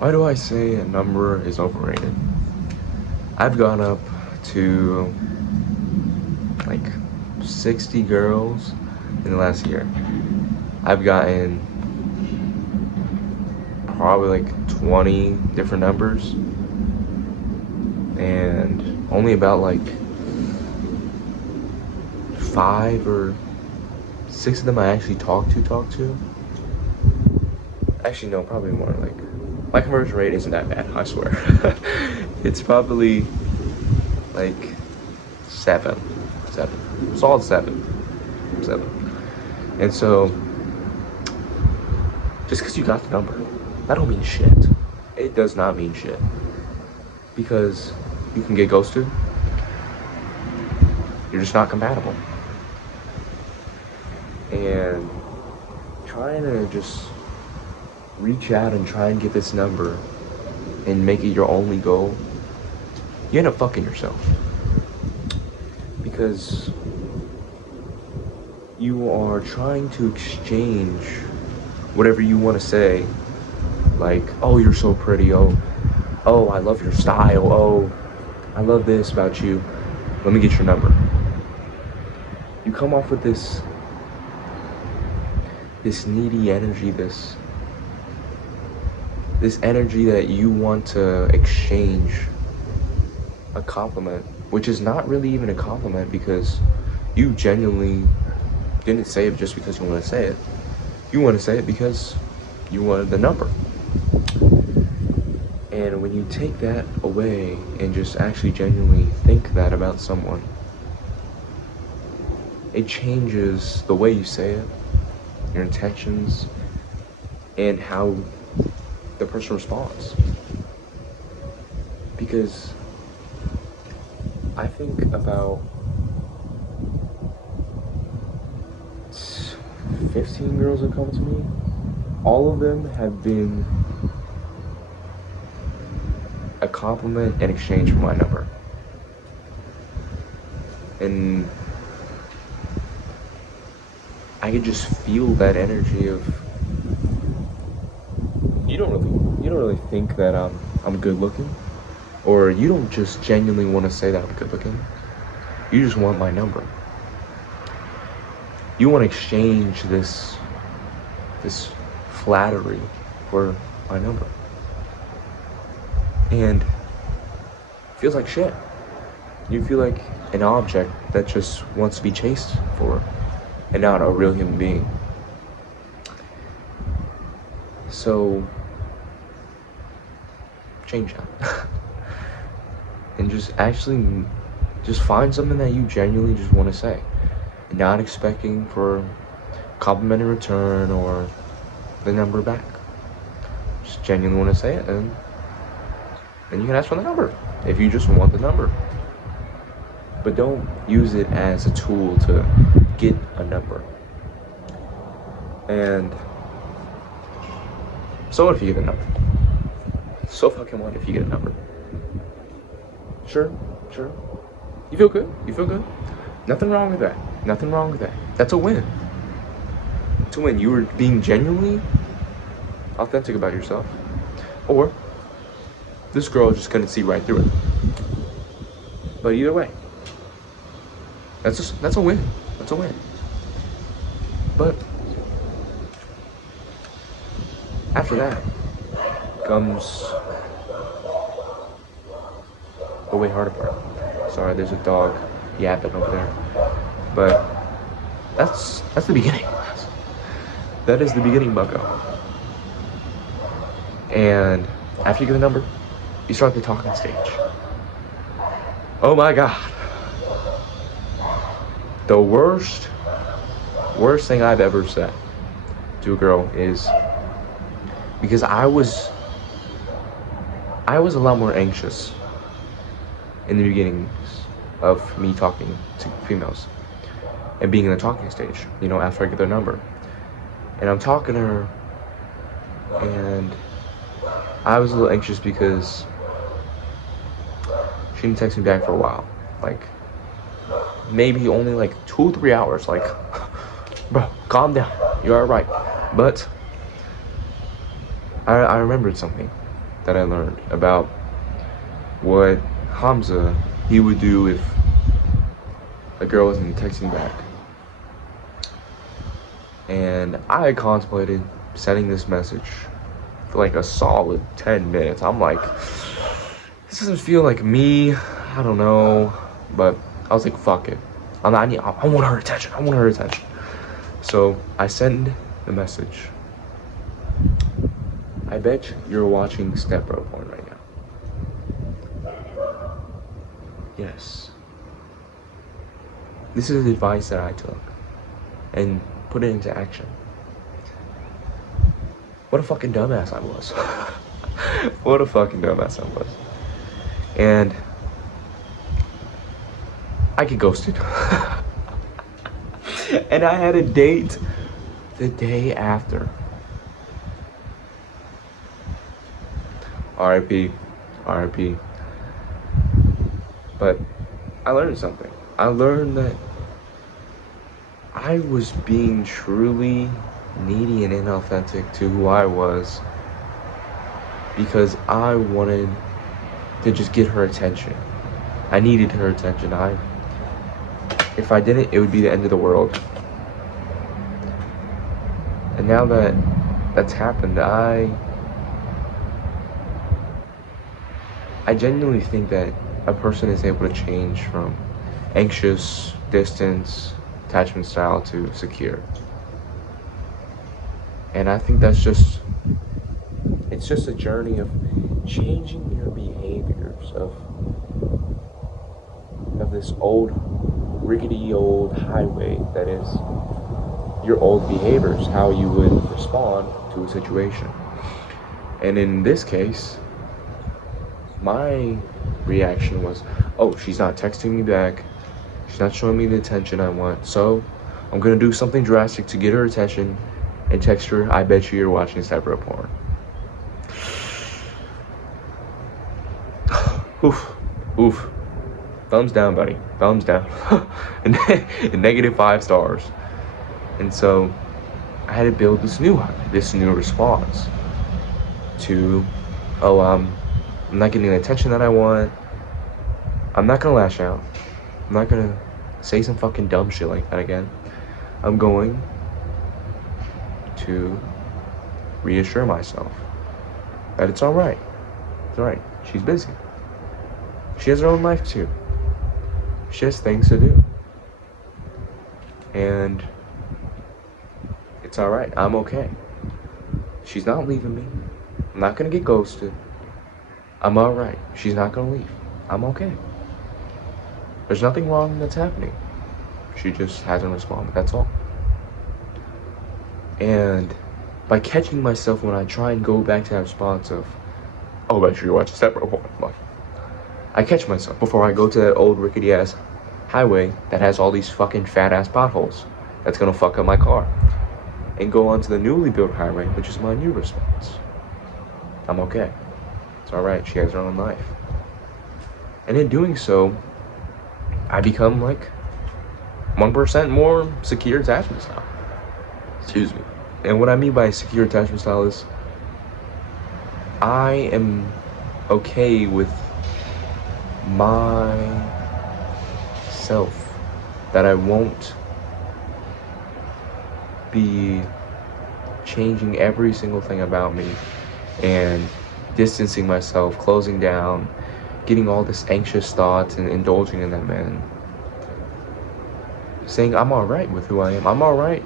Why do I say a number is overrated? I've gone up to like 60 girls in the last year. I've gotten probably like 20 different numbers, and only about like 5 or 6 of them I actually talk to. Actually, no, probably more. Like, my conversion rate isn't that bad, I swear. It's probably like seven, solid seven. And so, just because you got the number, that don't mean shit. It does not mean shit, because you can get ghosted. You're just not compatible. And trying to just reach out and try and get this number and make it your only goal, you end up fucking yourself. Because you are trying to exchange whatever you want to say, like, oh, you're so pretty, oh, I love your style, oh, I love this about you, let me get your number. You come off with this needy energy, this energy that you want to exchange a compliment, which is not really even a compliment, because you genuinely didn't say it just because you want to say it. You want to say it because you wanted the number. And when you take that away and just actually genuinely think that about someone, it changes the way you say it, your intentions, and how the person responds. Because I think about 15 girls that come to me, all of them have been a compliment in exchange for my number. And I could just feel that energy of, you don't really think that I'm good looking, or you don't just genuinely want to say that I'm good looking. You just want my number. You want to exchange this flattery for my number. And it feels like shit. You feel like an object that just wants to be chased for, and not a real human being. So, change that. And just find something that you genuinely just want to say, and not expecting for compliment in return or the number back. Just genuinely want to say it, and then you can ask for the number if you just want the number. But don't use it as a tool to get a number. And so what if you get a number? So fucking what if you get a number? Sure. You feel good. Nothing wrong with that. That's a win. It's a win. You were being genuinely authentic about yourself. Or this girl just couldn't see right through it. But either way, that's a win. That's a win. But after that comes the way harder part. Sorry, there's a dog yapping over there. But that's the beginning. That is the beginning, bucko. And after you get the number, you start the talking stage. Oh my god. The worst thing I've ever said to a girl is, because I was a lot more anxious in the beginnings of me talking to females and being in the talking stage, after I get their number. And I'm talking to her, and I was a little anxious because she didn't text me back for a while. Like, maybe only like 2 or 3 hours. Like, bro, calm down. You're alright. But I remembered something. that I learned about what Hamza, he would do if a girl wasn't texting back. And I contemplated sending this message for like a solid 10 minutes. I'm like, this doesn't feel like me. I don't know. But I was like, fuck it. I want her attention. I want her attention. So I send the message. I bet you're watching stepbro porn right now. Yes. This is advice that I took and put it into action. What a fucking dumbass I was. What a fucking dumbass I was. And I get ghosted. And I had a date the day after. RIP. RIP. But I learned something. I learned that I was being truly needy and inauthentic to who I was because I wanted to just get her attention. I needed her attention. If I didn't, it would be the end of the world. And now that that's happened, I genuinely think that a person is able to change from anxious, distance, attachment style to secure. And I think it's just a journey of changing your behaviors of this old, rickety old highway that is your old behaviors, how you would respond to a situation. And in this case, my reaction was, oh, she's not texting me back. She's not showing me the attention I want. So I'm gonna do something drastic to get her attention and text her, I bet you're watching stepbro porn. Oof. Oof. Thumbs down, buddy. Thumbs down. And -5 stars. And so I had to build this new response to, I'm not getting the attention that I want. I'm not gonna lash out. I'm not gonna say some fucking dumb shit like that again. I'm going to reassure myself that it's alright. It's alright. She's busy. She has her own life too. She has things to do. And it's alright. I'm okay. She's not leaving me. I'm not gonna get ghosted. I'm alright. She's not gonna leave. I'm okay. There's nothing wrong that's happening. She just hasn't responded. That's all. And by catching myself when I try and go back to that response of, oh, I bet you're watching stepbro porn. I catch myself before I go to that old rickety ass highway that has all these fucking fat ass potholes that's gonna fuck up my car, and go onto the newly built highway, which is my new response. I'm okay. It's alright. She has her own life. And in doing so, I become like 1% more secure attachment style. Excuse me. And what I mean by secure attachment style is I am okay with myself, that I won't be changing every single thing about me and distancing myself, closing down, getting all this anxious thoughts and indulging in them, and saying I'm alright with who I am. I'm alright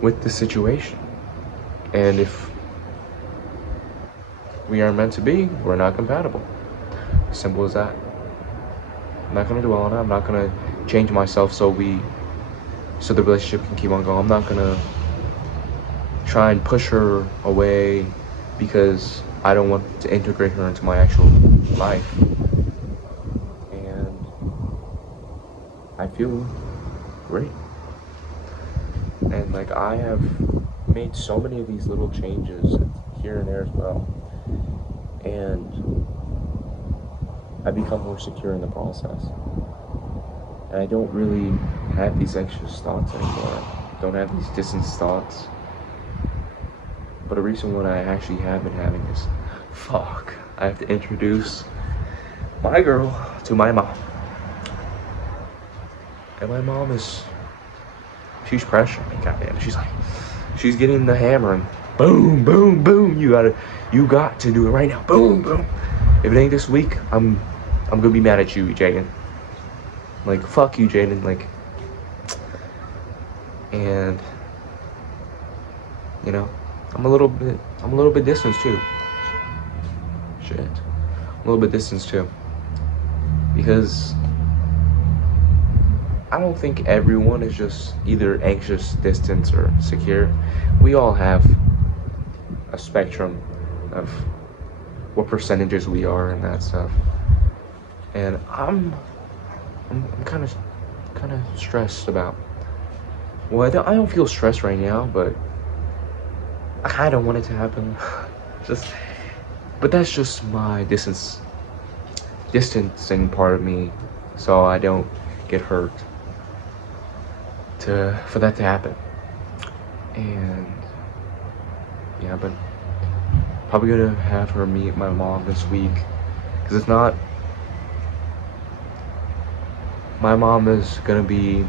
with the situation. And if we are meant to be, we're not compatible. Simple as that. I'm not gonna dwell on it. I'm not gonna change myself so the relationship can keep on going. I'm not gonna try and push her away because I don't want to integrate her into my actual life. And I feel great. And like, I have made so many of these little changes here and there as well. And I become more secure in the process. And I don't really have these anxious thoughts anymore. Don't have these distance thoughts. But a recent one I actually have been having is, fuck, I have to introduce my girl to my mom. And my mom is, she's pressuring me, goddamn. She's like, she's getting the hammer and boom, boom, boom. You got to do it right now. Boom, boom. If it ain't this week, I'm gonna be mad at you, Jaden. Like, fuck you, Jaden. Like, and you know, I'm a little bit distant too. Shit. I'm a little bit distant too. Because I don't think everyone is just either anxious, distant, or secure. We all have a spectrum of what percentages we are and that stuff. And I'm kind of stressed about. Well, I don't feel stressed right now, but I kind of want it to happen. But that's just my distancing part of me, so I don't get hurt. For that to happen. And yeah, but probably gonna have her meet my mom this week, because if not, my mom is gonna be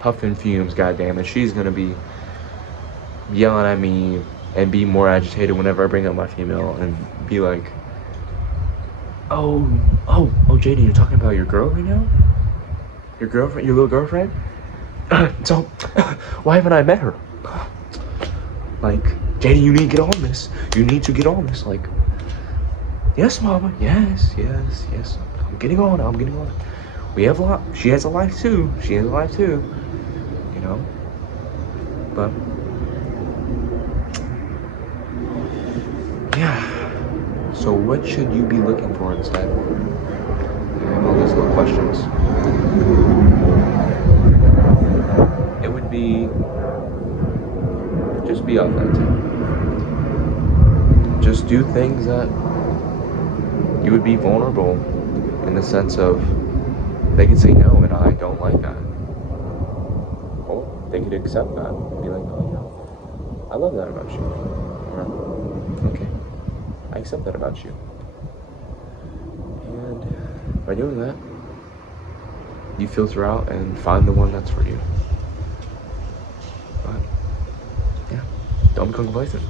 puffing fumes, goddammit. She's gonna be yelling at me and be more agitated whenever I bring up my female and be like, oh, JD, you're talking about your girl right now? Your girlfriend, your little girlfriend? So, why haven't I met her? Like, JD, you need to get on this. You need to get on this. Like, yes, mama. Yes. I'm getting on. We have a lot. She has a life too. You know? But, yeah. So what should you be looking for inside of her? And all these little questions. It would be, just be authentic. Just do things that you would be vulnerable in the sense of they could say no and I don't like that. Or they could accept that and be like, oh yeah, I love that about you. Or, okay, I accept that about you. And by doing that, you filter out and find the one that's for you. But yeah, don't become complacent.